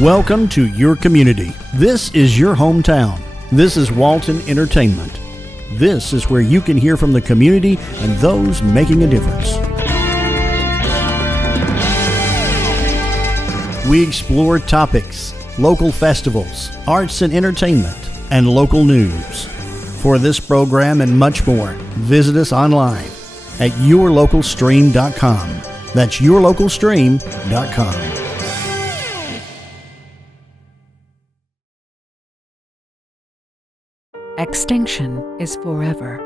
Welcome to your community. This is your hometown. This is Walton Entertainment. This is where you can hear from the community and those making a difference. We explore topics, local festivals, arts and entertainment, and local news. For this program and much more, visit us online at yourlocalstream.com. That's yourlocalstream.com. Extinction is forever.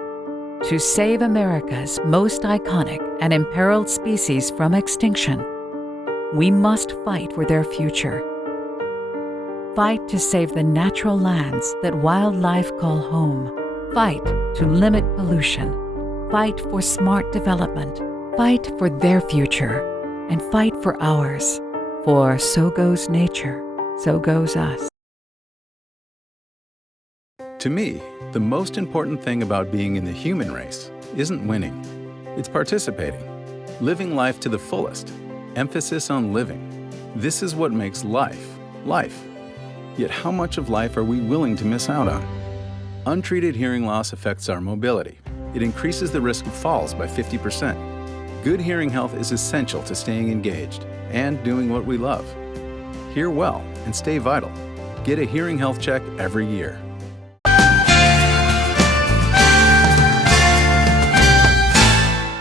To save America's most iconic and imperiled species from extinction, we must fight for their future. Fight to save the natural lands that wildlife call home. Fight to limit pollution. Fight for smart development. Fight for their future. And fight for ours. For so goes nature, so goes us. To me, the most important thing about being in the human race isn't winning. It's participating, living life to the fullest, emphasis on living. This is what makes life, life. Yet how much of life are we willing to miss out on? Untreated hearing loss affects our mobility. It increases the risk of falls by 50%. Good hearing health is essential to staying engaged and doing what we love. Hear well and stay vital. Get a hearing health check every year.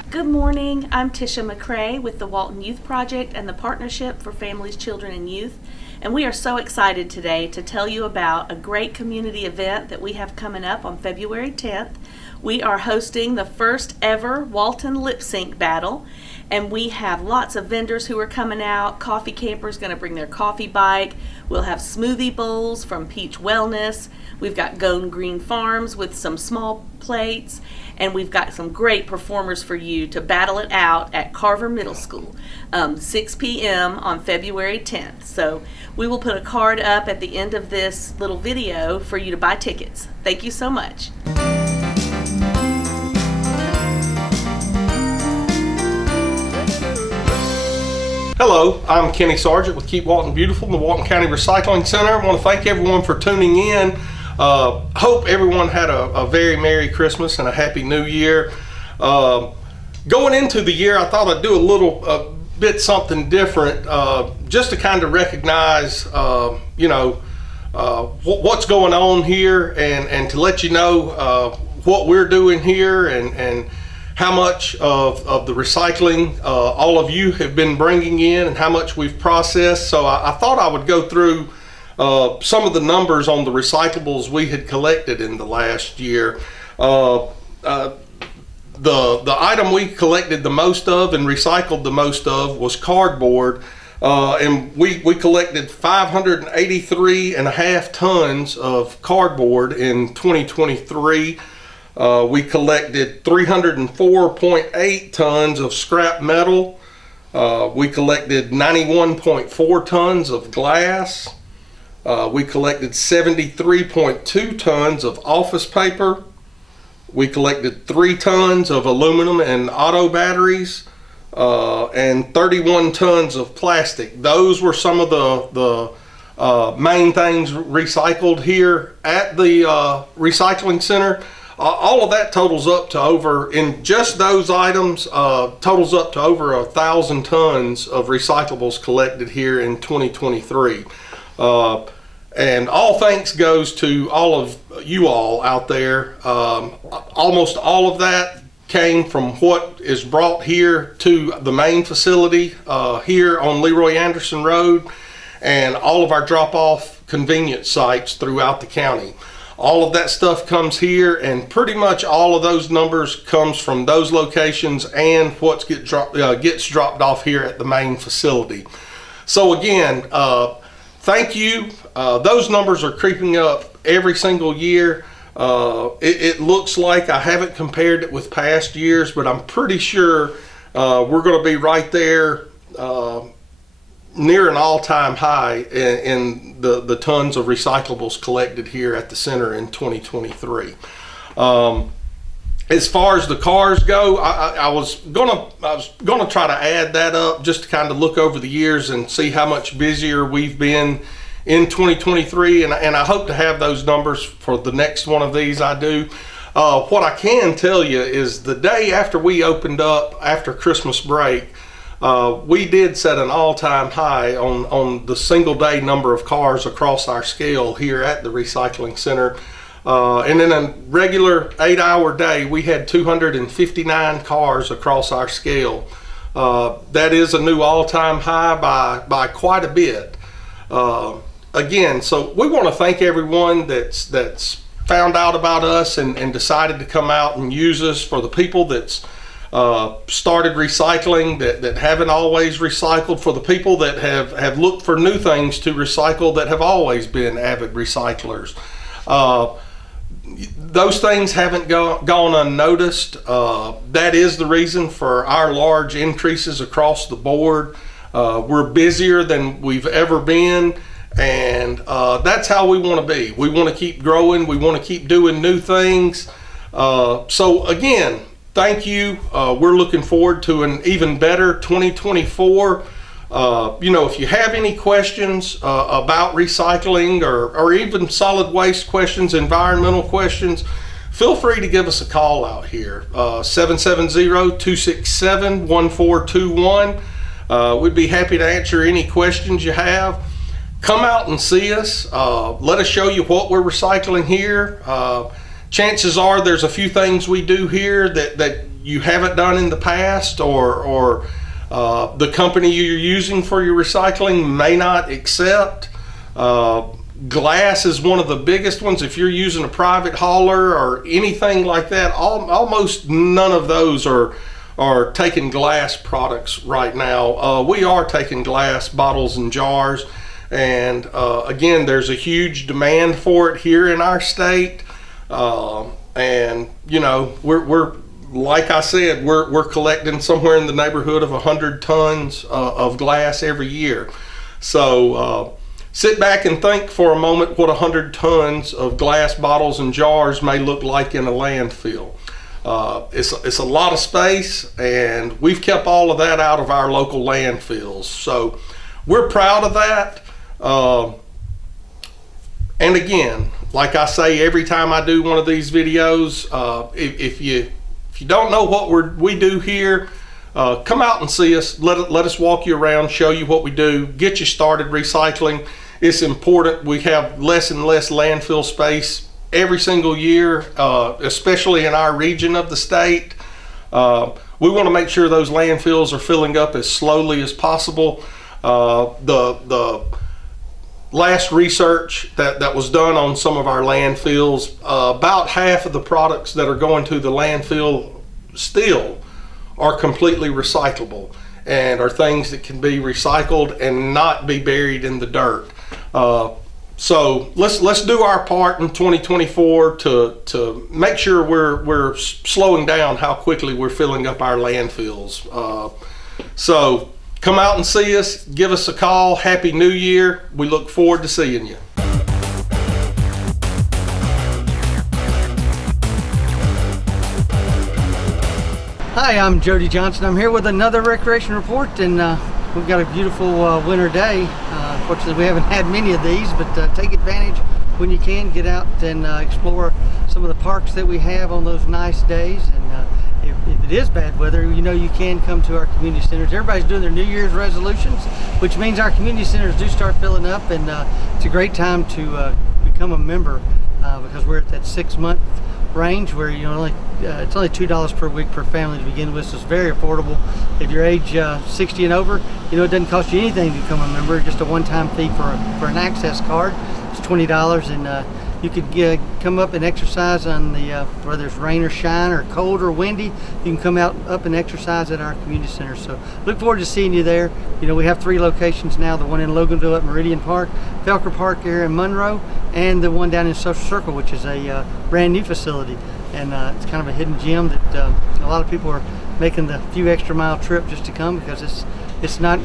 Good morning, I'm Tisha McCrae with the Walton Youth Project and the Partnership for Families, Children, and Youth. And we are so excited today to tell you about a great community event that we have coming up on February 10th. We are hosting the first ever Walton Lip Sync Battle. And we have lots of vendors who are coming out. Coffee Camper's going to bring their coffee bike. We'll have smoothie bowls from Peach Wellness. We've got Golden Green Farms with some small plates. And we've got some great performers for you to battle it out at Carver Middle School, 6 p.m. on February 10th. So we will put a card up at the end of this little video for you to buy tickets. Thank you so much. Hello, I'm Kenny Sargent with Keep Walton Beautiful in the Walton County Recycling Center. I want to thank everyone for tuning in. Hope everyone had a very Merry Christmas and a Happy New Year. Going into the year, I thought I'd do a bit something different, just to kind of recognize, what's going on here, and to let you know what we're doing here and how much of the recycling all of you have been bringing in and how much we've processed. So I thought I would go through some of the numbers on the recyclables we had collected in the last year. The item we collected the most of and recycled the most of was cardboard, and we collected 583.5 tons of cardboard in 2023. We collected 304.8 tons of scrap metal. We collected 91.4 tons of glass. We collected 73.2 tons of office paper. We collected 3 tons of aluminum and auto batteries, and 31 tons of plastic. Those were some of the main things recycled here at the recycling center. All of that totals up to over, in just those items, totals up to over 1,000 tons of recyclables collected here in 2023. And all thanks goes to all of you all out there. Almost all of that came from what is brought here to the main facility here on Leroy Anderson Road, and all of our drop-off convenience sites throughout the county. All of that stuff comes here, and pretty much all of those numbers comes from those locations and what gets dropped off here at the main facility. So again, thank you. Those numbers are creeping up every single year. It looks like, I haven't compared it with past years, but I'm pretty sure we're going to be right there near an all-time high in the tons of recyclables collected here at the center in 2023. As far as the cars go, I was gonna try to add that up just to kind of look over the years and see how much busier we've been in 2023, and I hope to have those numbers for the next one of these I do. What I can tell you is the day after we opened up after Christmas break, we did set an all-time high on the single day number of cars across our scale here at the recycling center. And in a regular 8-hour day, we had 259 cars across our scale. That is a new all-time high by quite a bit. Again, so we want to thank everyone that's found out about us and decided to come out and use us. For the people that's started recycling that haven't always recycled, for the people that have looked for new things to recycle that have always been avid recyclers. Those things haven't gone unnoticed. That is the reason for our large increases across the board. We're busier than we've ever been, and that's how we want to be. We want to keep growing. We want to keep doing new things. So again, thank you. We're looking forward to an even better 2024. If you have any questions about recycling or even solid waste questions, environmental questions, feel free to give us a call out here, 770-267-1421. We'd be happy to answer any questions you have. Come out and see us. Let us show you what we're recycling here. Chances are there's a few things we do here that you haven't done in the past, or the company you're using for your recycling may not accept. Glass is one of the biggest ones. If you're using a private hauler or anything like that, almost none of those are taking glass products right now. We are taking glass bottles and jars, and again, there's a huge demand for it here in our state. And we're like I said, we're collecting somewhere in the neighborhood of 100 tons of glass every year. So sit back and think for a moment what 100 tons of glass bottles and jars may look like in a landfill. It's a lot of space, and we've kept all of that out of our local landfills. So we're proud of that. And again, like I say every time I do one of these videos, if you don't know what we do here, come out and see us. Let us walk you around, show you what we do, get you started recycling. It's important. We have less and less landfill space every single year, especially in our region of the state. We want to make sure those landfills are filling up as slowly as possible. The last research that was done on some of our landfills, about half of the products that are going to the landfill still are completely recyclable and are things that can be recycled and not be buried in the dirt. So let's do our part in 2024 to make sure we're slowing down how quickly we're filling up our landfills. So come out and see us, give us a call. Happy New Year. We look forward to seeing you. Hi, I'm Jody Johnson. I'm here with another recreation report, and we've got a beautiful winter day. Fortunately, we haven't had many of these, but take advantage when you can. Get out and explore some of the parks that we have on those nice days. And if it is bad weather, you can come to our community centers. Everybody's doing their New Year's resolutions, which means our community centers do start filling up, and it's a great time to become a member because we're at that 6-month range where it's only $2 per week per family to begin with, so it's very affordable. If you're age 60 and over, it doesn't cost you anything to become a member, just a one-time fee for an access card. It's $20, and you could come up and exercise on the whether it's rain or shine or cold or windy. You can come out up and exercise at our community center. So look forward to seeing you there. We have 3 locations now: the one in Loganville at Meridian Park, Felker Park here in Monroe, and the one down in Social Circle, which is a brand new facility. And it's kind of a hidden gem that a lot of people are making the few extra mile trip just to come, because it's not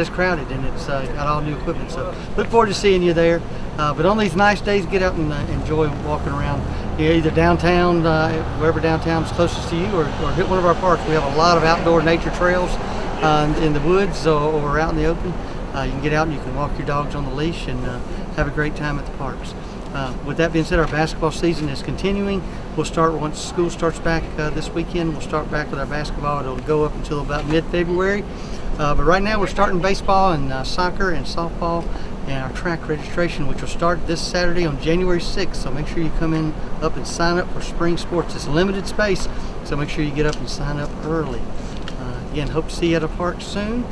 as crowded, and it's got all new equipment. So look forward to seeing you there. But on these nice days, get out and enjoy walking around, either downtown, wherever downtown is closest to you, or hit one of our parks. We have a lot of outdoor nature trails in the woods or out in the open. You can get out and you can walk your dogs on the leash and have a great time at the parks. With that being said, our basketball season is continuing. We'll start once school starts back this weekend. We'll start back with our basketball. It'll go up until about mid-February. But right now we're starting baseball and soccer and softball and our track registration, which will start this Saturday on January 6th. So make sure you come in up and sign up for spring sports. It's a limited space, so make sure you get up and sign up early. Again, hope to see you at a park soon.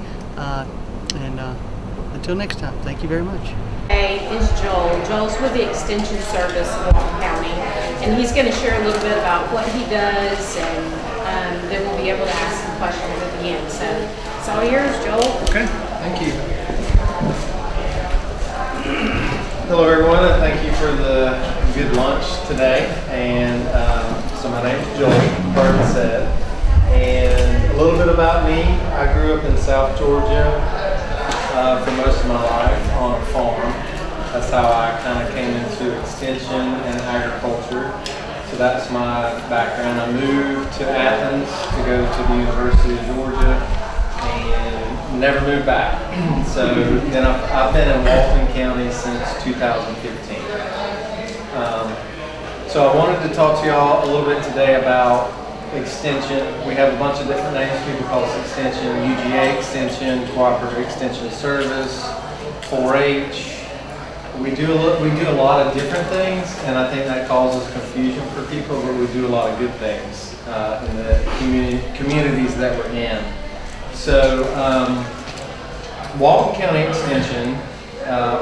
Until next time, thank you very much. Hey, is Joel. Joel's with the Extension Service in Walton County, and he's going to share a little bit about what he does, and then we'll be able to ask some questions at the end. So it's all yours, Joel. Okay, thank you. Hello, everyone, and thank you for the good lunch today. And so my name is Joel, Bird said, and a little bit about me. I grew up in South Georgia for most of my life on a farm. That's how I kind of came into extension and agriculture. So that's my background. I moved to Athens to go to the University of Georgia and never moved back. So then I've been in Walton County since 2015. So I wanted to talk to y'all a little bit today about extension. We have a bunch of different names. People call us extension, UGA extension, cooperative extension service, 4-H. We do a lot of different things, and I think that causes confusion for people, but we do a lot of good things in the communities that we're in. So Walton County Extension,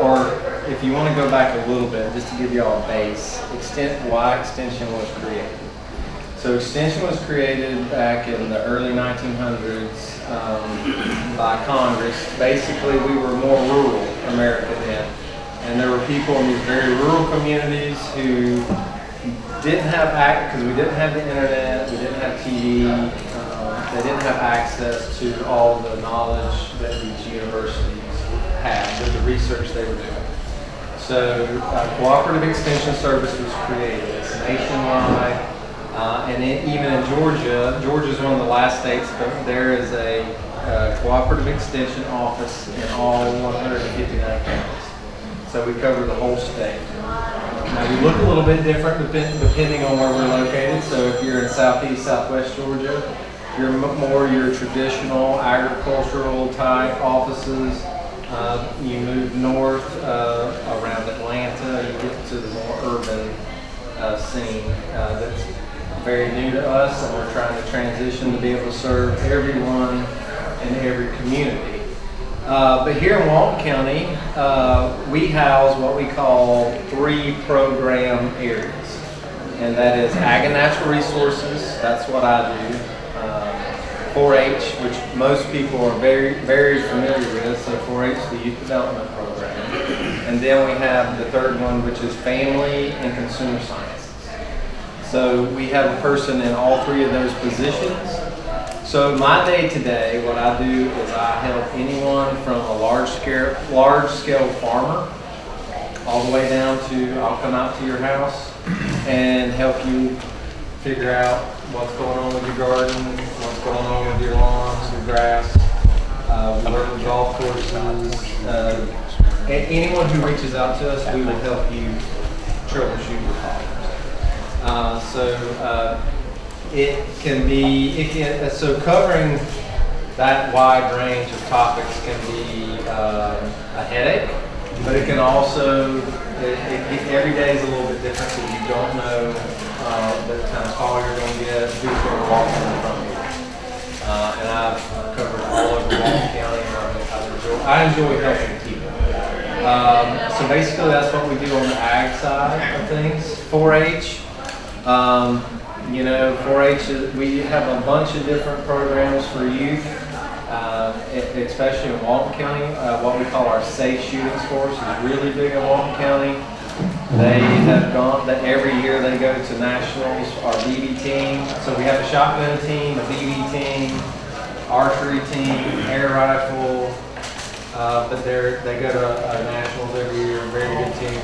or if you want to go back a little bit, just to give you all a base, why extension was created. So extension was created back in the early 1900s by Congress. Basically, we were more rural America then. And there were people in these very rural communities who didn't have because we didn't have the internet, we didn't have TV, they didn't have access to all the knowledge that these universities had with the research they were doing. So Cooperative Extension Service was created. It's nationwide. Even in Georgia, Georgia is one of the last states, but there is a cooperative extension office in all 159 counties. So we cover the whole state. Now we look a little bit different depending on where we're located. So if you're in southeast, southwest Georgia, you're more your traditional agricultural type offices. You move north around Atlanta, you get to the more urban scene that's very new to us, and we're trying to transition to be able to serve everyone in every community. But here in Walton County, we house what we call 3 program areas, and that is Ag and Natural Resources. That's what I do. 4-H, which most people are very, very familiar with. So 4-H, the Youth Development Program, and then we have the third one, which is Family and Consumer Sciences. So we have a person in all 3 of those positions. So my day today, what I do is I help anyone from a large scale farmer all the way down to, I'll come out to your house and help you figure out what's going on with your garden, what's going on with your lawns, your grass. We work with golf courses. Anyone who reaches out to us, we will help you troubleshoot your problems. So covering that wide range of topics can be a headache, but it can also, every day is a little bit different because you don't know the kind of call you're going to get, who's going to walk in front of you. And I've covered all over Walton County, and I enjoy helping people. So basically that's what we do on the ag side of things. 4-H. 4-H, we have a bunch of different programs for youth, especially in Walton County. What we call our Safe Shootings Force is really big in Walton County. They have gone, every year they go to nationals, our BB team. So we have a shotgun team, a BB team, archery team, air rifle, but they go to nationals every year, very good team.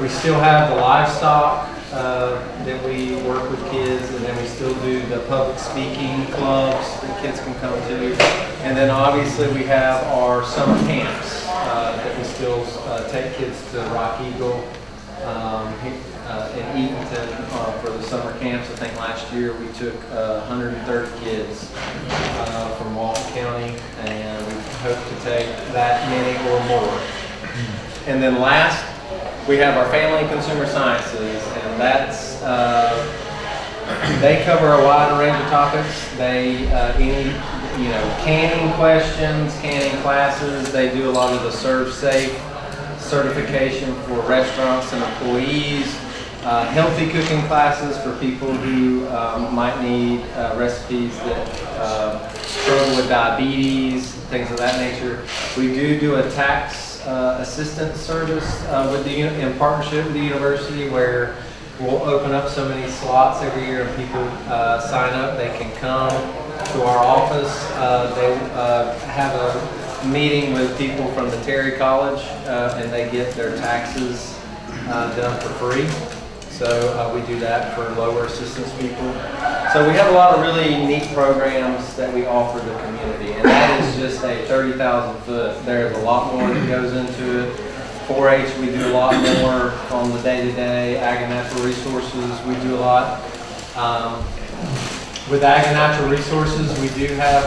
We still have the livestock that we work with kids, and then we still do the public speaking clubs that kids can come to. And then obviously we have our summer camps that we still take kids to Rock Eagle in Eatonton for the summer camps. I think last year we took 130 kids from Walton County, and we hope to take that many or more. And then last, we have our family and consumer sciences, and that's they cover a wide range of topics. They canning questions, canning classes. They do a lot of the Serve Safe certification for restaurants and employees. Healthy cooking classes for people who might need recipes that struggle with diabetes, things of that nature. We do a tax assistance service in partnership with the university, where we'll open up so many slots every year and people sign up. They can come to our office. They have a meeting with people from the Terry College and they get their taxes done for free. So we do that for lower assistance people. So we have a lot of really neat programs that we offer the community, and that is just a 30,000 foot. There's a lot more that goes into it. 4-H, we do a lot more on the day-to-day. Ag and Natural Resources, we do a lot. With Ag and Natural Resources, we do have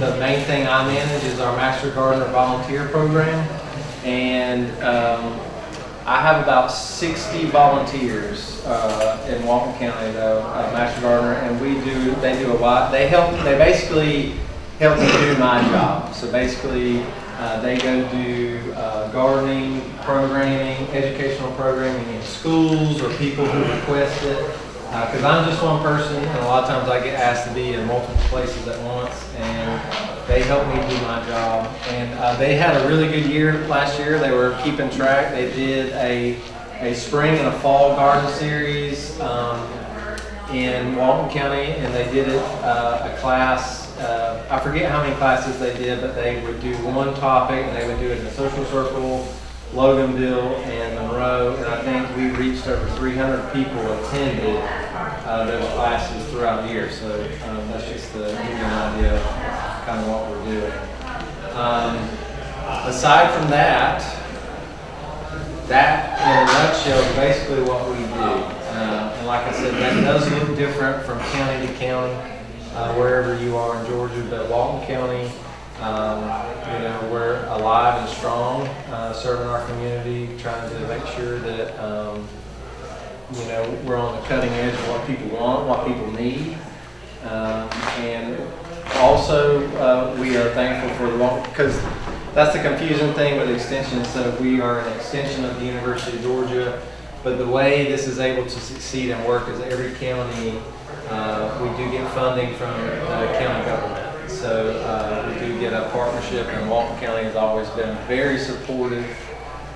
the main thing I manage is our Master Gardener Volunteer Program, and I have about 60 volunteers in Walton County, though, Master Gardener, and they do a lot. They basically help me do my job. So basically, they go do gardening, programming, educational programming in schools or people who request it. Because I'm just one person, and a lot of times I get asked to be in multiple places at once, and they help me do my job. And they had a really good year last year. They were keeping track. They did a spring and a fall garden series in Walton County, and they did it a class. I forget how many classes they did, but they would do one topic, and they would do it in the Social Circle, Loganville, and Monroe, and I think we reached over 300 people attended those classes throughout the year. So that's just to give you an idea of kind of what we're doing. Aside from that in a nutshell is basically what we do. And like I said, that does look different from county to county, wherever you are in Georgia, but Walton County, we're alive and strong, serving our community, trying to make sure that, we're on the cutting edge of what people want, what people need. And also, we are thankful for the Walton, because that's the confusing thing with extension. So we are an extension of the University of Georgia, but the way this is able to succeed and work is every county, we do get funding from the county government. So we do get a partnership, and Walton County has always been very supportive.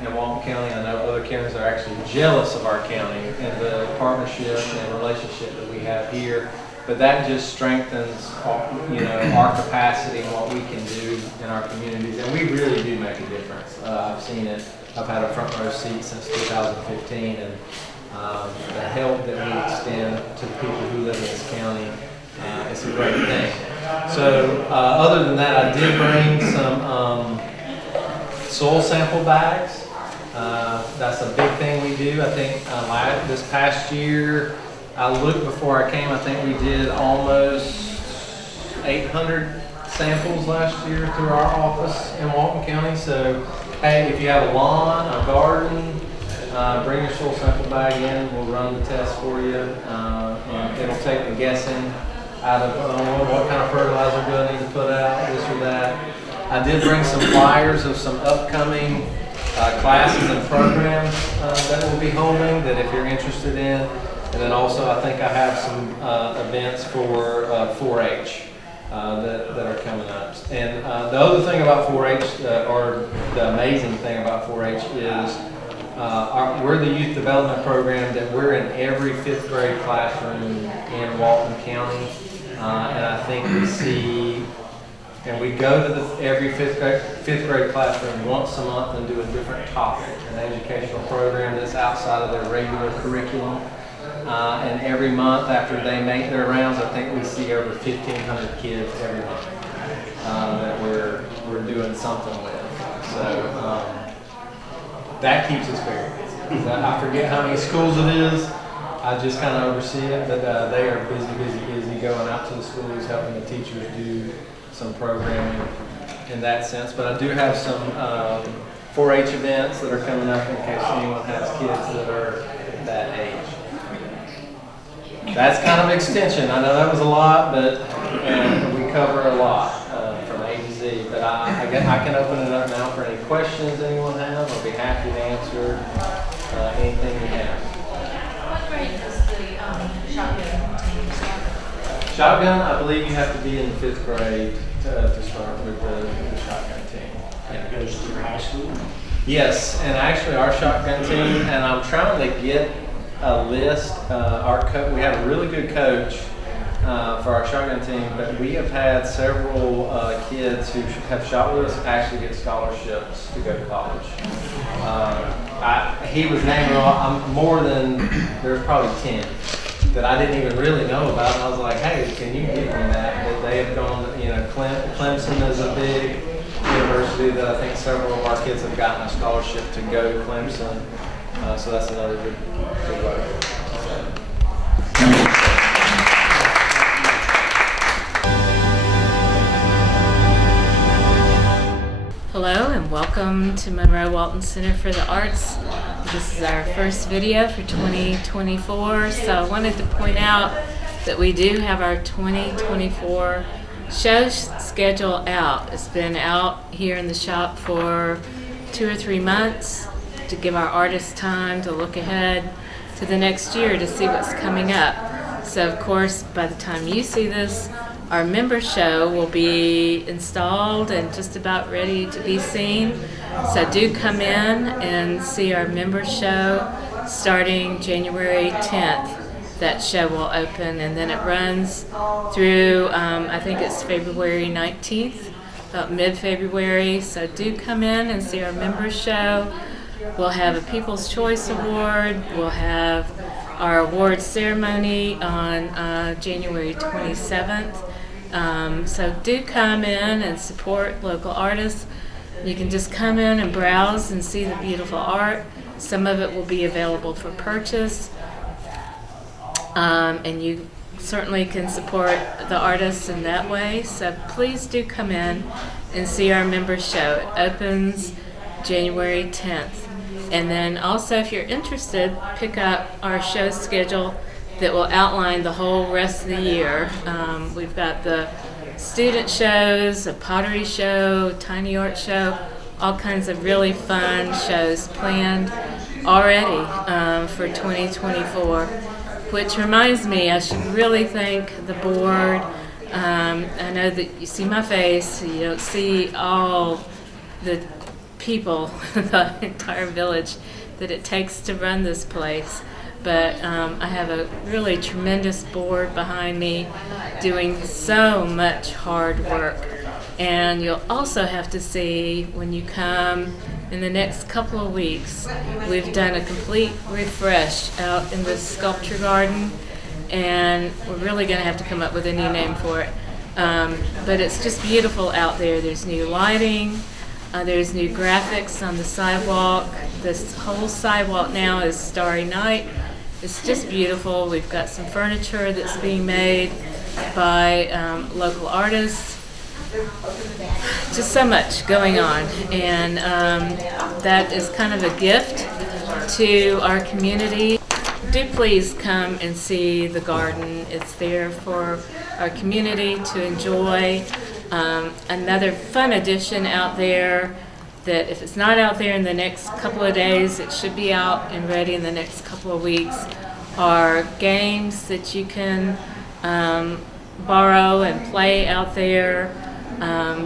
In Walton County, I know other counties are actually jealous of our county and the partnership and relationship that we have here. But that just strengthens, our capacity and what we can do in our communities, and we really do make a difference. I've seen it. I've had a front row seat since 2015, and the help that we extend to the people who live in this county, it's a great thing. So other than that, I did bring some soil sample bags. That's a big thing we do. I think this past year, I looked before I came, I think we did almost 800 samples last year through our office in Walton County. So, hey, if you have a lawn, a garden, bring your soil sample bag in. We'll run the test for you. And it'll take the guessing out of what kind of fertilizer do I need to put out, this or that. I did bring some flyers of some upcoming classes and programs that we'll be holding that if you're interested in. And then also I think I have some events for 4-H that are coming up. And the other thing about 4-H, or the amazing thing about 4-H is we're the youth development program that we're in every 5th grade classroom in Walton County. And I think we see, and we go to every 5th grade classroom once a month and do a different topic, an educational program that's outside of their regular curriculum. And every month after they make their rounds, I think we see over 1,500 kids every month that we're doing something with. So that keeps us very busy. I forget how many schools it is. I just kind of oversee it, but they are busy going out to the schools, helping the teachers do some programming in that sense. But I do have some 4-H events that are coming up in case anyone has kids that are that age. That's kind of extension. I know that was a lot, but we cover a lot from A to Z. But I can open it up now for any questions anyone has. I'll be happy to answer anything you have. What grade does the shotgun team start? Shotgun, I believe you have to be in the 5th grade to start with the shotgun team. That goes through high school? Yes, and actually our shotgun team, and I'm trying to get a list. We have a really good coach for our shotgun team, but we have had several kids who have shot with us actually get scholarships to go to college. He was named more than, there's probably 10 that I didn't even really know about. And I was like, hey, can you give me that? But they have gone, Clemson is a big university that I think several of our kids have gotten a scholarship to go to Clemson. So that's another good way. Hello and welcome to Monroe Walton Center for the Arts. This is our first video for 2024, so I wanted to point out that we do have our 2024 show schedule out. It's been out here in the shop for 2 or 3 months to give our artists time to look ahead to the next year to see what's coming up. So of course, by the time you see this, our member show will be installed and just about ready to be seen. So do come in and see our member show starting January 10th. That show will open and then it runs through, I think it's February 19th, about mid-February. So do come in and see our member show. We'll have a People's Choice Award. We'll have our award ceremony on January 27th. So do come in and support local artists. You can just come in and browse and see the beautiful art. Some of it will be available for purchase. And you certainly can support the artists in that way. So please do come in and see our member show. It opens January 10th. And then also, if you're interested, pick up our show schedule that will outline the whole rest of the year. We've got the student shows, a pottery show, tiny art show, all kinds of really fun shows planned already for 2024. Which reminds me, I should really thank the board. I know that you see my face, you don't see all the people, the entire village that it takes to run this place. But I have a really tremendous board behind me doing so much hard work. And you'll also have to see when you come in the next couple of weeks, we've done a complete refresh out in the sculpture garden, and we're really going to have to come up with a new name for it. But it's just beautiful out there. There's new lighting. There's new graphics on the sidewalk. This whole sidewalk now is Starry Night. It's just beautiful. We've got some furniture that's being made by local artists. Just so much going on, and that is kind of a gift to our community. Do please come and see the garden. It's there for our community to enjoy. Another fun addition out there that if it's not out there in the next couple of days, it should be out and ready in the next couple of weeks, are games that you can borrow and play out there.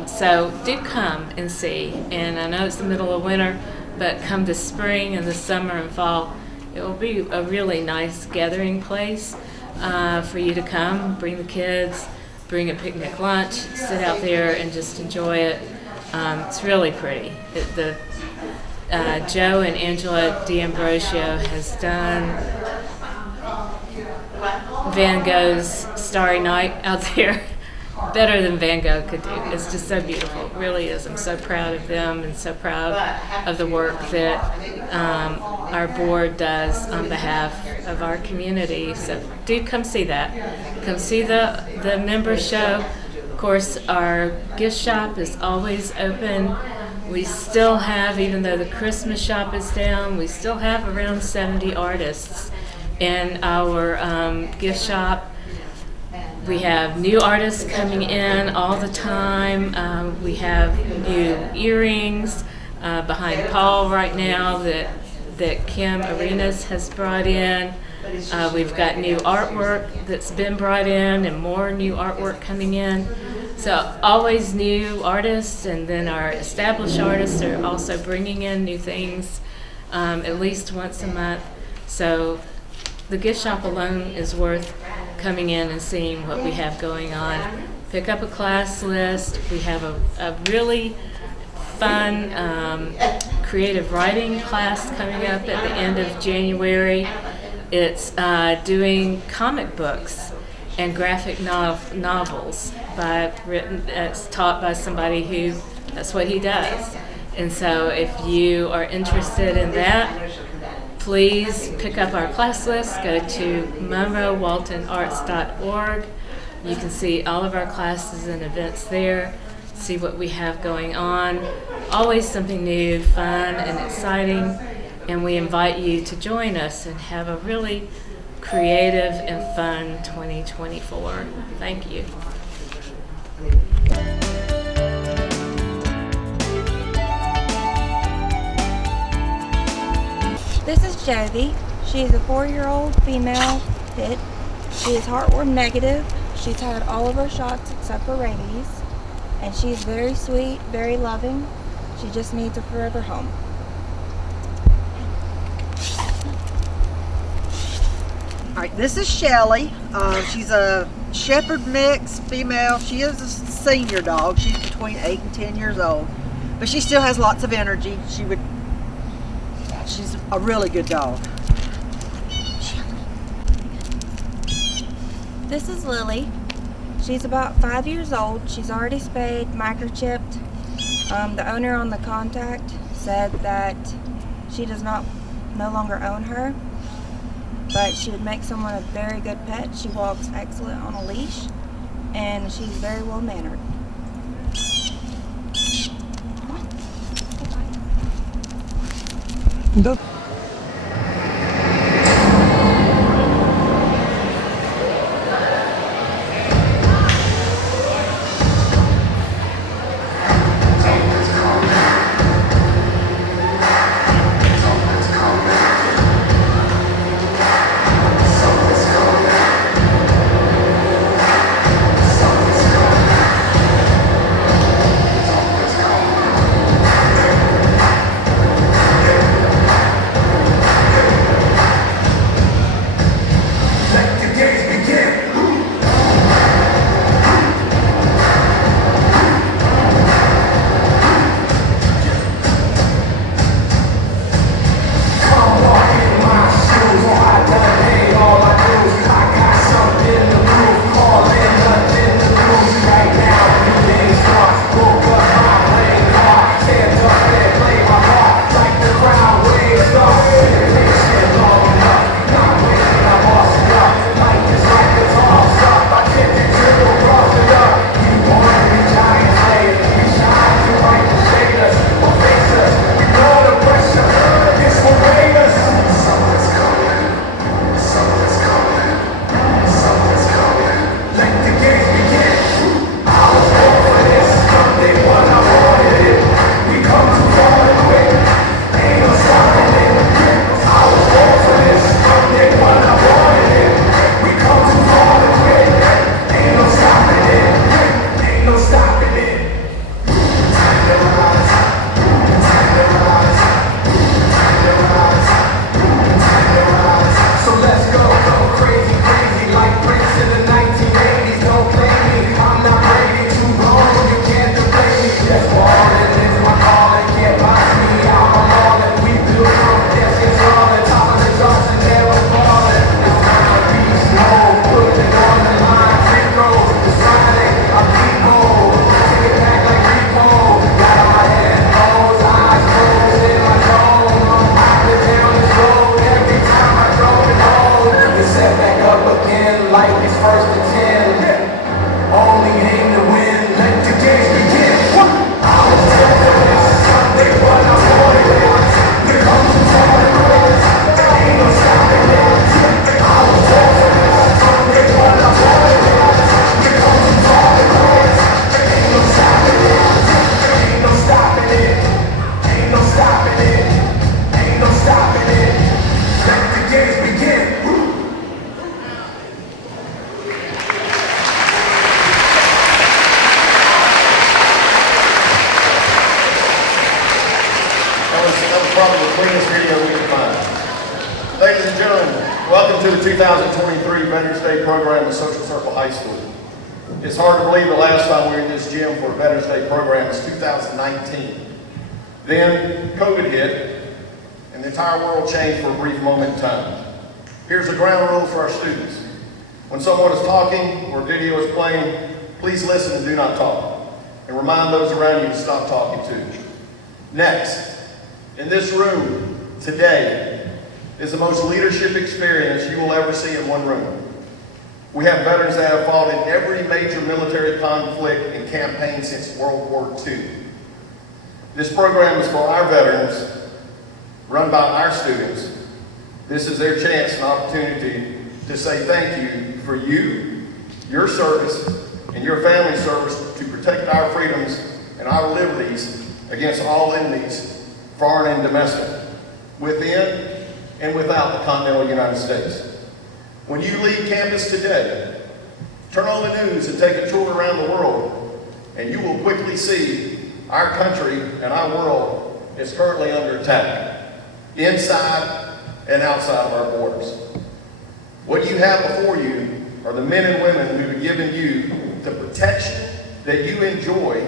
So do come and see. And I know it's the middle of winter, but come the spring and the summer and fall, it will be a really nice gathering place for you to come, bring the kids, bring a picnic lunch, sit out there and just enjoy it. It's really pretty. Joe and Angela D'Ambrosio has done Van Gogh's Starry Night out there better than Van Gogh could do. It's just so beautiful. It really is. I'm so proud of them and so proud of the work that our board does on behalf of our community. So do come see that. Come see the member show. Of course, our gift shop is always open. We still have, even though the Christmas shop is down, we still have around 70 artists in our gift shop. We have new artists coming in all the time. We have new earrings behind Paul right now that Kim Arenas has brought in. We've got new artwork that's been brought in and more new artwork coming in. So always new artists, and then our established artists are also bringing in new things at least once a month. So the gift shop alone is worth coming in and seeing what we have going on. Pick up a class list. We have a really fun creative writing class coming up at the end of January. It's doing comic books and graphic novels it's taught by somebody who, that's what he does. And so if you are interested in that, please pick up our class list. Go to monroewaltonarts.org. You can see all of our classes and events there, see what we have going on. Always something new, fun, and exciting. And we invite you to join us and have a really creative and fun 2024. Thank you. This is Jovi. She is a 4-year-old female pit. She is heartworm negative. She's had all of her shots except for rabies. And she's very sweet, very loving. She just needs a forever home. All right, this is Shelly. She's a shepherd mix female. She is a senior dog. She's between 8 and 10 years old, but she still has lots of energy. She's a really good dog. This is Lily. She's about 5 years old. She's already spayed, microchipped. The owner on the contact said that she does no longer own her, but she would make someone a very good pet. She walks excellent on a leash, and she's very well mannered. welcome to the 2023 Veterans Day program at Social Circle High School. It's hard to believe the last time we were in this gym for a Veterans Day program was 2019. Then COVID hit and the entire world changed for a brief moment in time. Here's the ground rules for our students. When someone is talking or video is playing, please listen and do not talk. And remind those around you to stop talking too. Next, in this room today is the most leadership experience you will ever see in one room. We have veterans that have fought in every major military conflict and campaign since World War II. This program is for our veterans, run by our students. This is their chance and opportunity to say thank you for you, your service, and your family service to protect our freedoms and our liberties against all enemies, foreign and domestic, within and without the continental United States. When you leave campus today, turn on the news and take a tour around the world, and you will quickly see our country and our world is currently under attack, inside and outside of our borders. What you have before you are the men and women who have given you the protection that you enjoy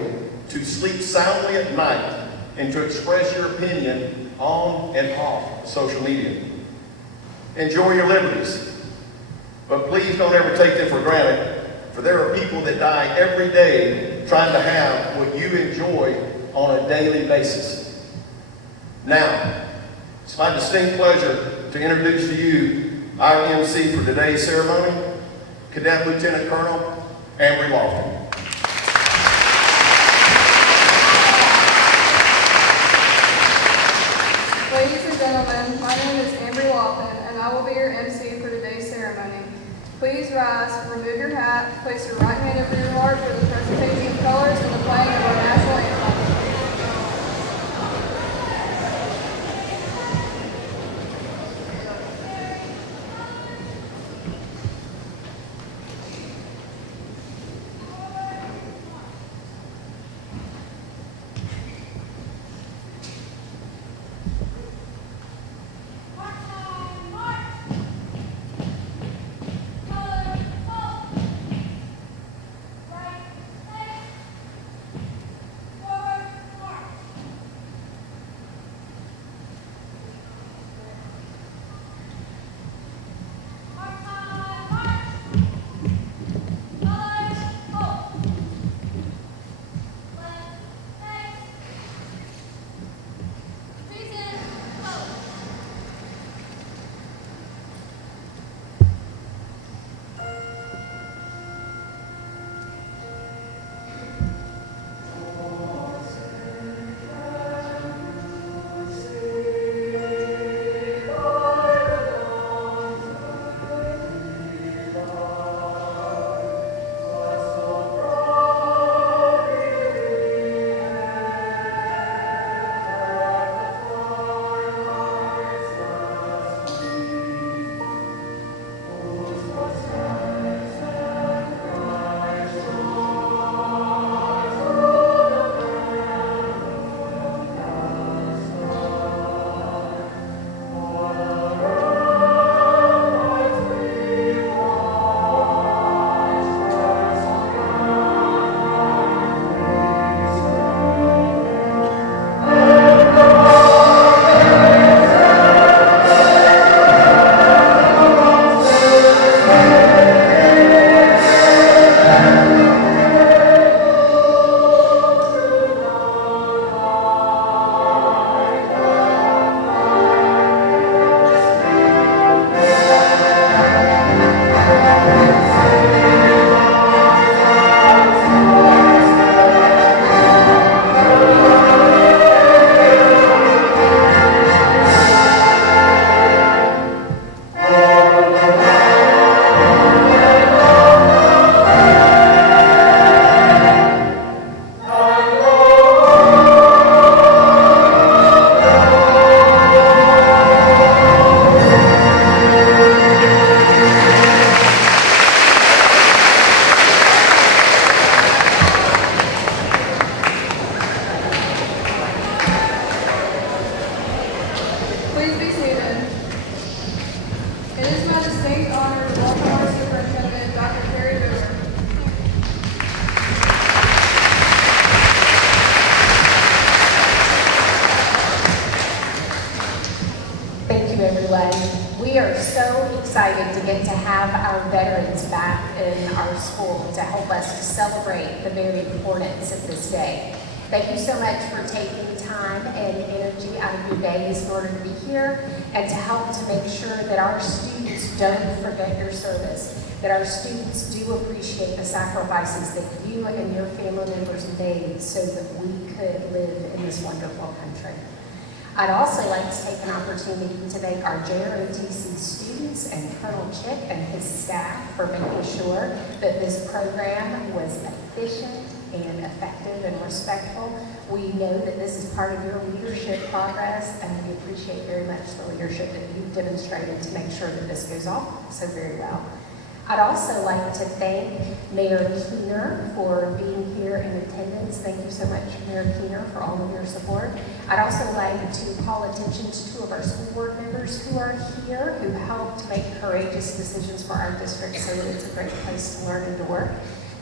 to sleep soundly at night and to express your opinion on and off social media. Enjoy your liberties. But please don't ever take them for granted, for there are people that die every day trying to have what you enjoy on a daily basis. Now, it's my distinct pleasure to introduce to you our MC for today's ceremony, Cadet Lieutenant Colonel Ambry Walton. Ladies and gentlemen, my name is Ambry Walton, and I will be your MC for today's ceremony. Please rise, remove your hat, place your right hand over your heart for the presentation of colors and the playing of our national anthem. His Majesty you, everyone. We are so excited to get to have our veterans back in our school to help us to celebrate the very importance of this day. Thank you so much for taking time and energy out of your days in order to be here and to help to make sure that our students don't forget your service, that our students do appreciate the sacrifices that you and your family members made so that we could live in this wonderful country. I'd also like to take an opportunity to thank our JROTC students and Colonel Chick and his staff for making sure that this program was efficient and effective and respectful. We know that this is part of your leadership progress, and we appreciate very much the leadership that you've demonstrated to make sure that this goes off so very well. I'd also like to thank Mayor Keener for being here in attendance. Thank you so much, Mayor Keener, for all of your support. I'd also like to call attention to two of our school board members who are here, who helped make courageous decisions for our district so that it's a great place to learn and to work.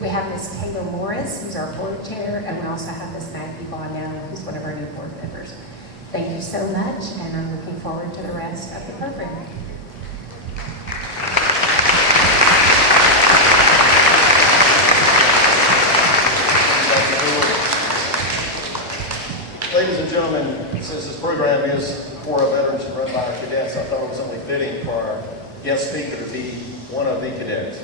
We have Ms. Taylor Morris, who's our board chair, and we also have Ms. Maggie Bono, who's one of our new board members. Thank you so much, and I'm looking forward to the rest of the program. Ladies and gentlemen, since this program is for our veterans and run by our cadets, I thought it was only fitting for our guest speaker to be one of the cadets.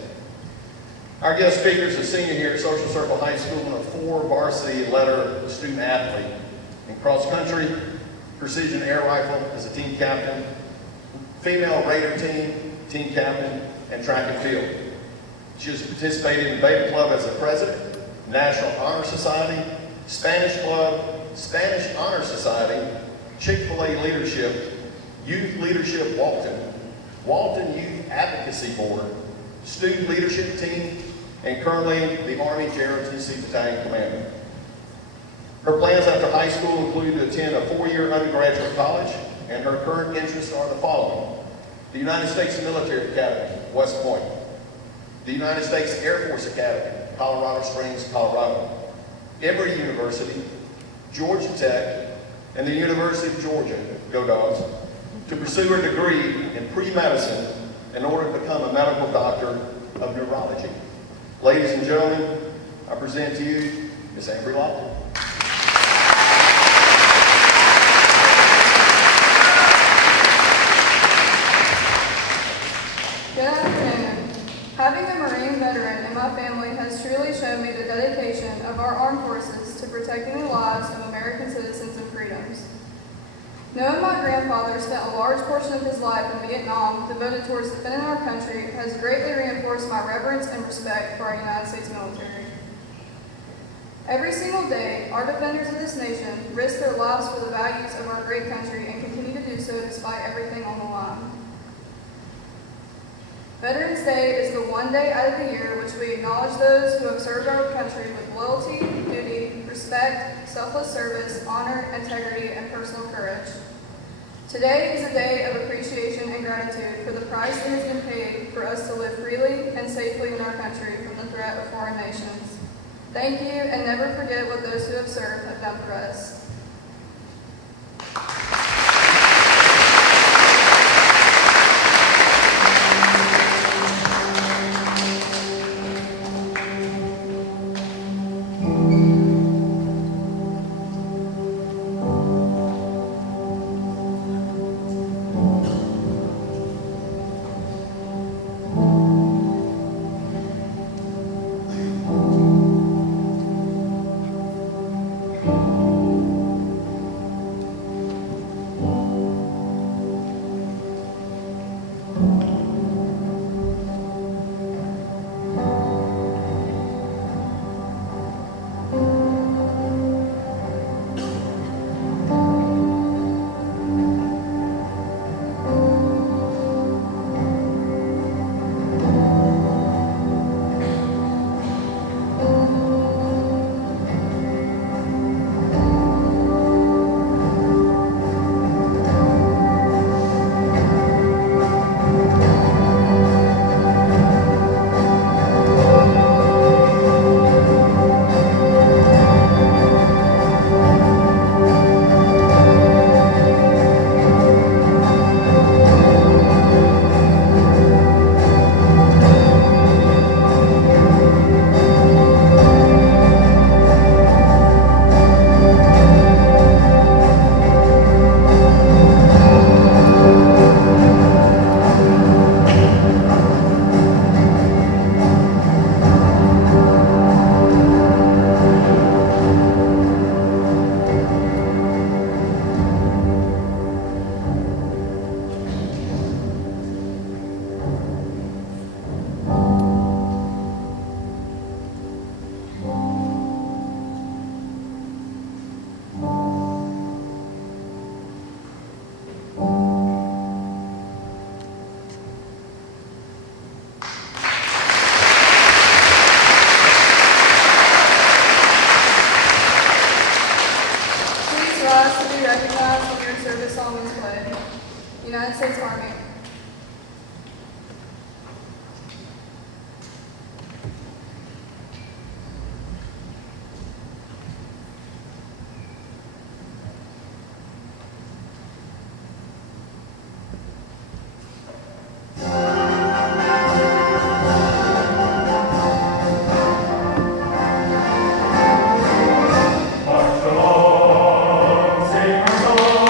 Our guest speaker is a senior here at Social Circle High School and a 4 varsity letter student athlete. In cross country, precision air rifle as a team captain, female Raider team, team captain, and track and field. She has participated in Beta Club as a president, National Honor Society, Spanish Club, Spanish Honor Society, Chick-fil-A Leadership, Youth Leadership Walton, Walton Youth Advocacy Board, Student Leadership Team, and currently the Army JROTC Battalion Commander. Her plans after high school include to attend a 4-year undergraduate college, and her current interests are the following: the United States Military Academy, West Point, the United States Air Force Academy, Colorado Springs, Colorado, Emory University, Georgia Tech, and the University of Georgia, go Dogs, to pursue her degree in pre-medicine in order to become a medical doctor of neurology. Ladies and gentlemen, I present to you Ms. Amber Lawton. Good afternoon. Having a Marine veteran in my family has truly shown me the dedication of our armed forces to protecting the lives of American citizens and freedoms. Knowing my grandfather spent a large portion of his life in Vietnam devoted towards defending our country has greatly reinforced my reverence and respect for our United States military. Every single day, our defenders of this nation risk their lives for the values of our great country and continue to do so despite everything on the line. Veterans Day is the one day out of the year which we acknowledge those who have served our country with loyalty, duty, respect, selfless service, honor, integrity, and personal courage. Today is a day of appreciation and gratitude for the price that has been paid for us to live freely and safely in our country from the threat of foreign nations. Thank you, and never forget what those who have served have done for us. United States Army. Sing our song.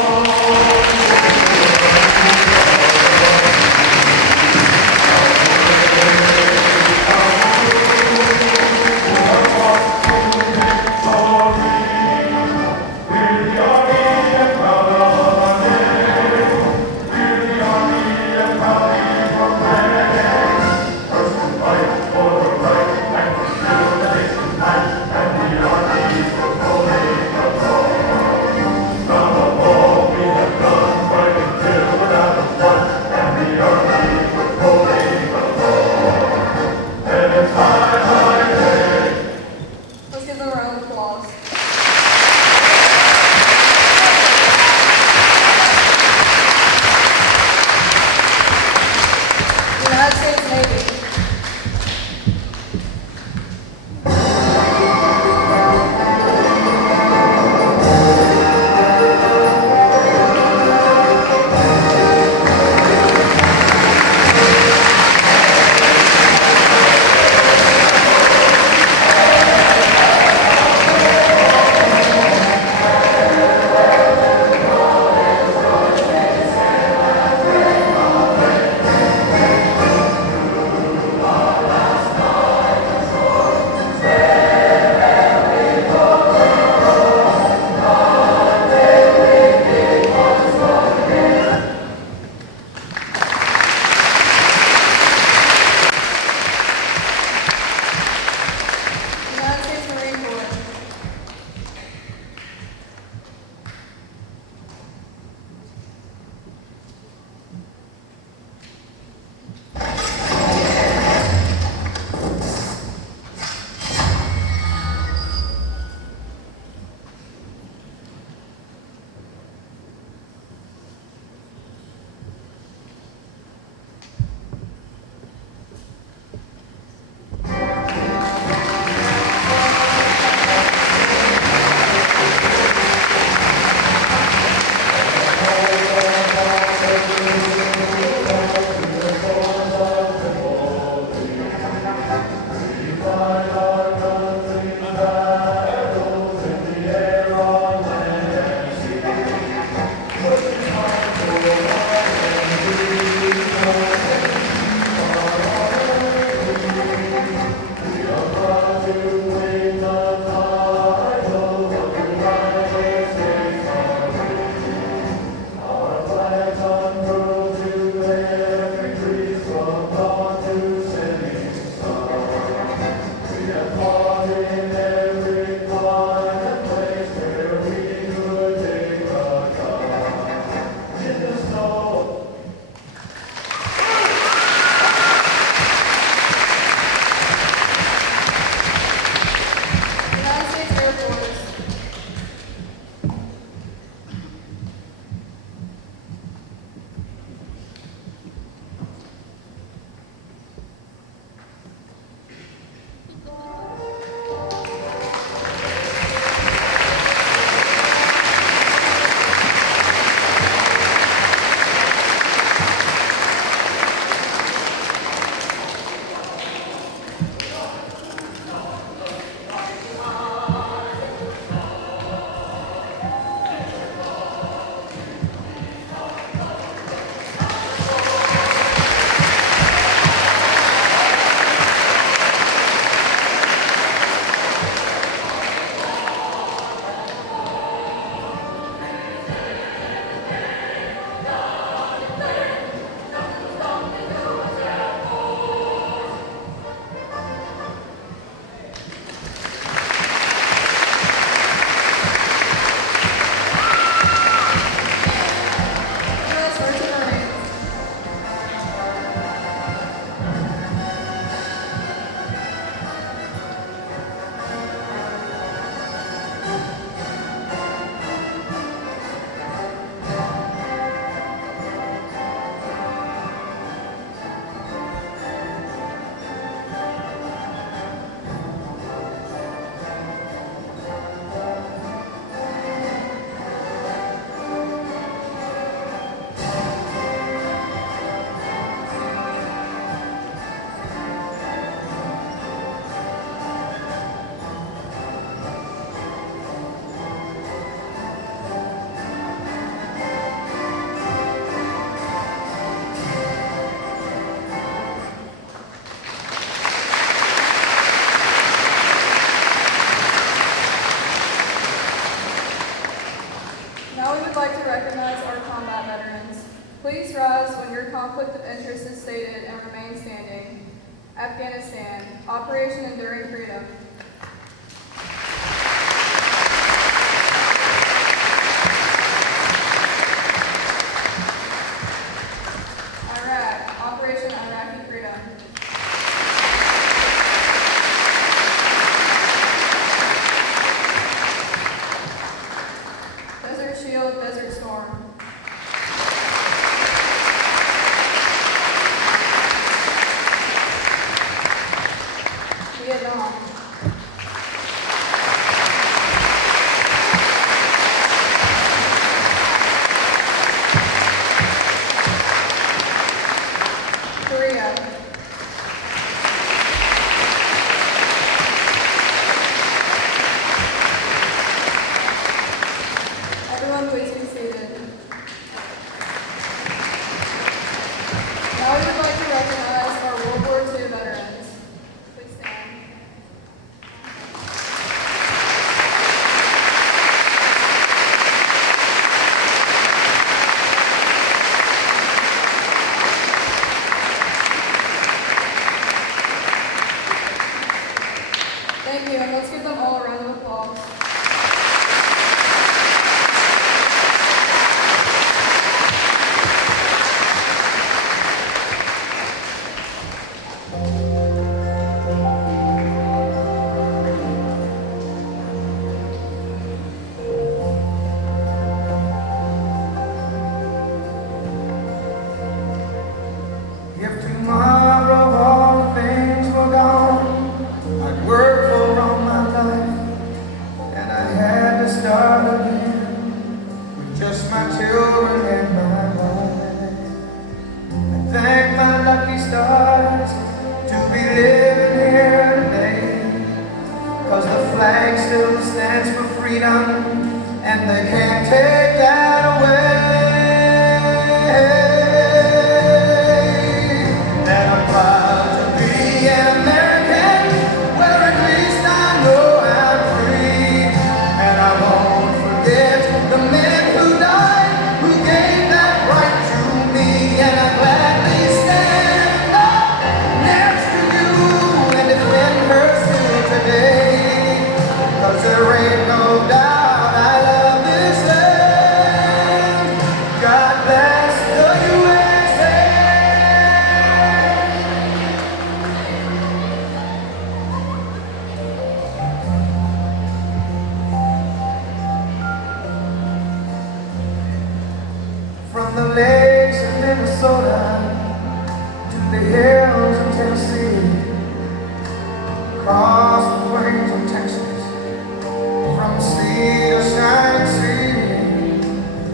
rise when your conflict of interest is stated and remain standing. Afghanistan, Operation Enduring Freedom. Iraq, Operation Iraqi Freedom. Desert Shield, Desert Storm. Vietnam. Korea. Everyone please be seated. Now we would like to recognize our World War II veterans. Please stand. Thank you, and let's give them all a round of applause. If tomorrow all the things were gone, I'd work for all my life, and I had to start again with just my children and my wife. I thank my lucky stars to be living here today, 'cause the flag still stands for freedom, and they can't take that away. And I'm proud to be an American, where at least I know I'm free. And I won't forget the men who died, who gave that right to me. And I gladly stand up next to you and defend her still today. 'Cause there ain't no doubt I love this land. God bless the USA. From the lakes of Minnesota to the hills of Tennessee, across the plains of Texas, from sea to shining sea,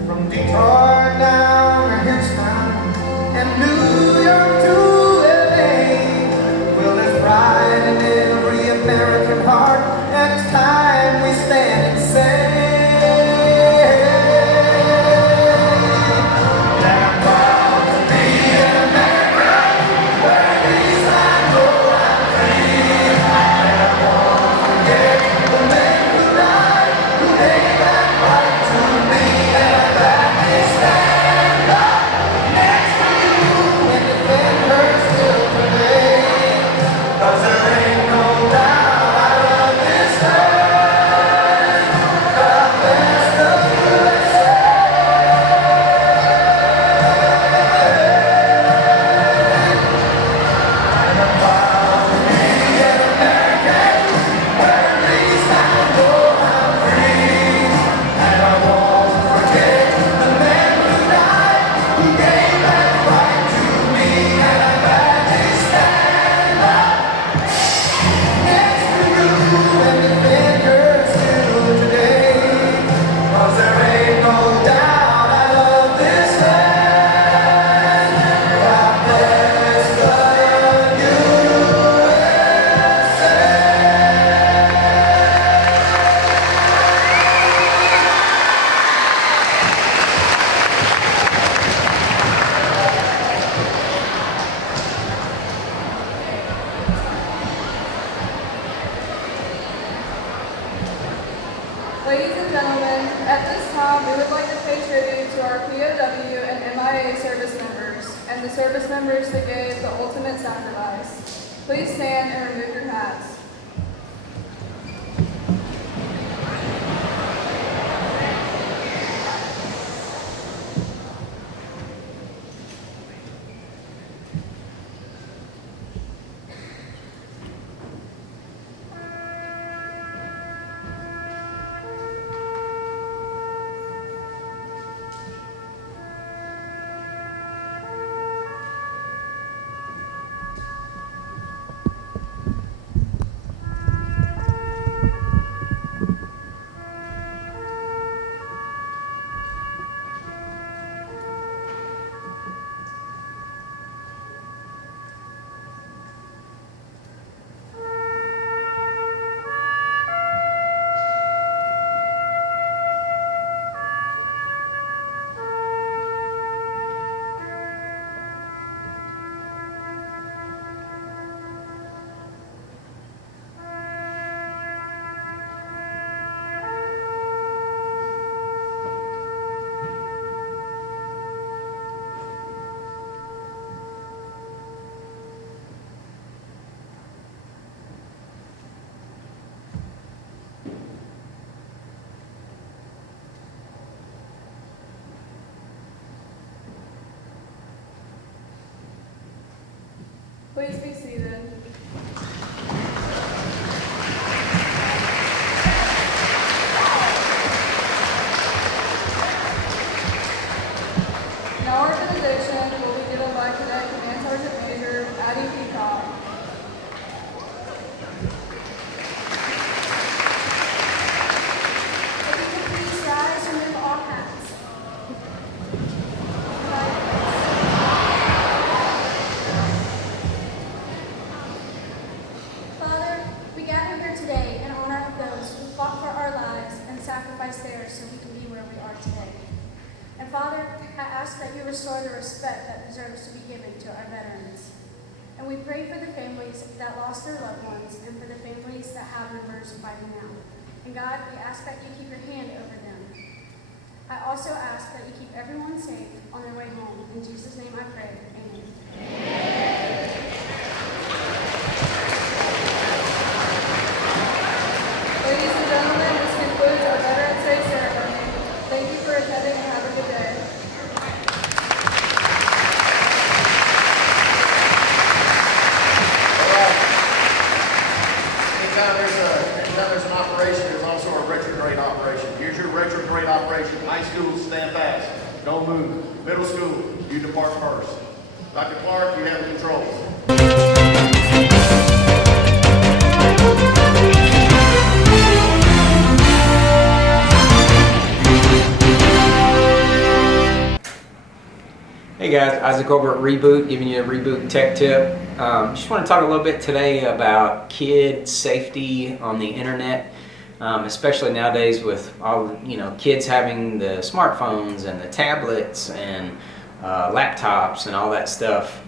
from Detroit down to Houston and New York to LA. Well, there's pride in every American heart, and it's time we stand and say, Ladies and gentlemen, at this time we would like to pay tribute to our POW and MIA service members. and the service members that gave the ultimate sacrifice. Please stand and remove your hats. Please be seated. Now our benediction will be given by Cadet Command Sergeant Major Addie Peacock. If you could please rise and remove all hats. Father, we gather here today in honor of those who fought for our lives and sacrificed theirs so we can be where we are today. And Father, I ask that you restore the respect that deserves to be given to our veterans. And we pray for the families that lost their loved ones and for the families that have members fighting now. And God, we ask that you keep your hand over them. I also ask that you keep everyone safe on their way home. In Jesus' name I pray. Amen. Ladies and gentlemen, this concludes our Veterans Day ceremony. Thank you for attending and have a good day. Anytime there's an operation, there's also a retrograde operation. Here's your retrograde operation. High school, stand fast. Don't move. Middle school, you depart first. Dr. Clark, you have the controls. Hey guys, Isaac over at Reboot, giving you a Reboot tech tip. Just want to talk a little bit today about kid safety on the internet, especially nowadays with all kids having the smartphones and the tablets and laptops and all that stuff.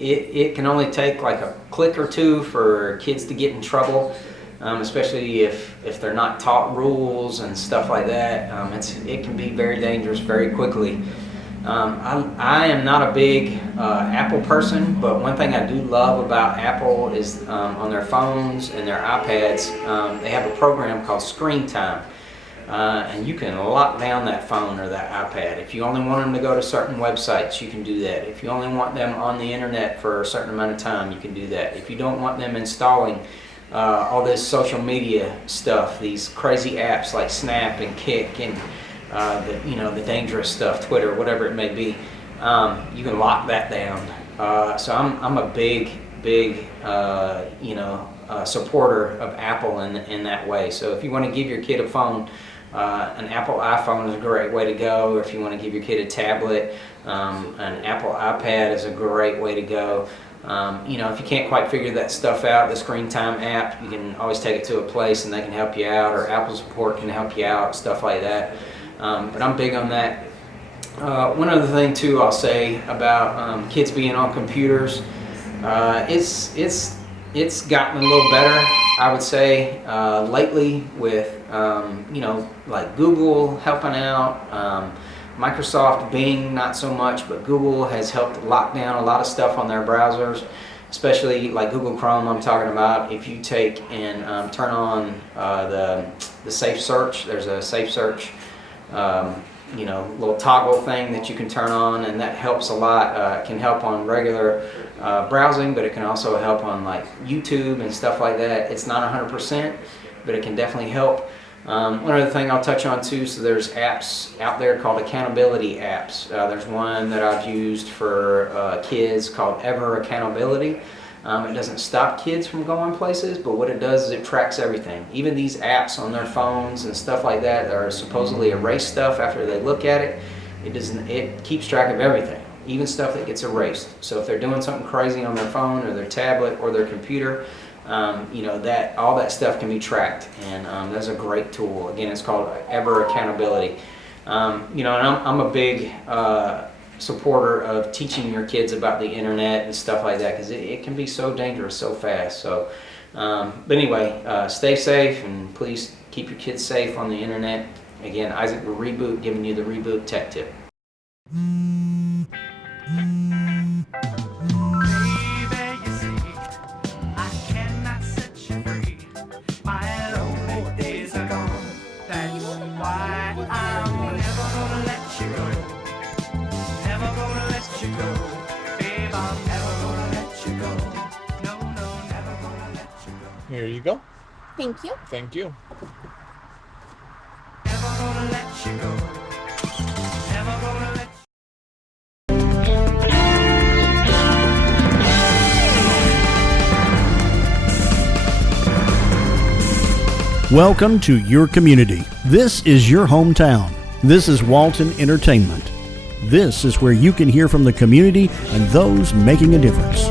It can only take like a click or two for kids to get in trouble, especially if they're not taught rules and stuff like that. It can be very dangerous very quickly. I am not a big Apple person, but one thing I do love about Apple is on their phones and their iPads, they have a program called Screen Time. And you can lock down that phone or that iPad. If you only want them to go to certain websites, you can do that. If you only want them on the internet for a certain amount of time, you can do that. If you don't want them installing all this social media stuff, these crazy apps like Snap and Kick and the dangerous stuff, Twitter, whatever it may be, you can lock that down. So I'm a big supporter of Apple in that way. So if you want to give your kid a phone, an Apple iPhone is a great way to go. If you want to give your kid a tablet, an Apple iPad is a great way to go. If you can't quite figure that stuff out, the Screen Time app, you can always take it to a place and they can help you out, or Apple support can help you out, stuff like that. But I'm big on that. One other thing too I'll say about kids being on computers, it's gotten a little better, I would say, lately with like Google helping out, Microsoft, Bing, not so much, but Google has helped lock down a lot of stuff on their browsers, especially like Google Chrome I'm talking about. If you take and turn on the safe search, there's a safe search little toggle thing that you can turn on, and that helps a lot. It can help on regular browsing, but it can also help on like YouTube and stuff like that. It's not 100%, but it can definitely help. One other thing I'll touch on too, so there's apps out there called accountability apps. There's one that I've used for kids called Ever Accountability. It doesn't stop kids from going places, but what it does is it tracks everything. Even these apps on their phones and stuff like that are supposedly erase stuff after they look at it. It keeps track of everything, even stuff that gets erased. So if they're doing something crazy on their phone or their tablet or their computer, that all that stuff can be tracked, and that's a great tool. Again, it's called Ever Accountability. And I'm a big supporter of teaching your kids about the internet and stuff like that, because it can be so dangerous so fast. So, but anyway, stay safe, and please keep your kids safe on the internet. Again, Isaac with Reboot, giving you the Reboot Tech Tip. Here you go. Thank you. Thank you. Welcome to your community. This is your hometown. This is Walton Entertainment. This is where you can hear from the community and those making a difference.